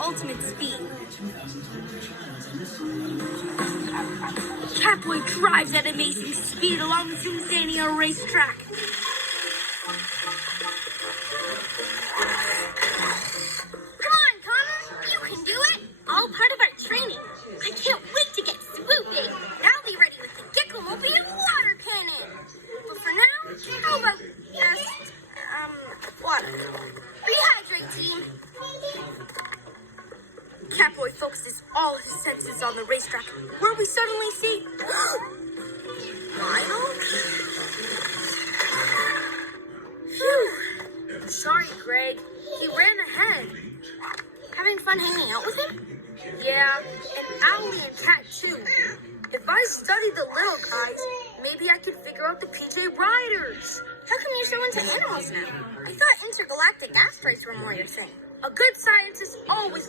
ultimate speed. Catboy drives at amazing speed along the Zoomzania racetrack. Come on, Connor. You can do it. All part of our training. I can't wait to get swooping. I'll be ready with the Gekko-mobile water cannon. But for now, how about just, water? Rehydrate, team. Catboy focuses all his senses on the racetrack, where we suddenly see Lionel? Phew. Sorry, Greg. He ran ahead. Having fun hanging out with him? Yeah, and Owlie and Cat too. If I studied the little guys, maybe I could figure out the PJ Riders. How come you're so into animals now? I thought intergalactic asteroids were more your thing. A good scientist always looks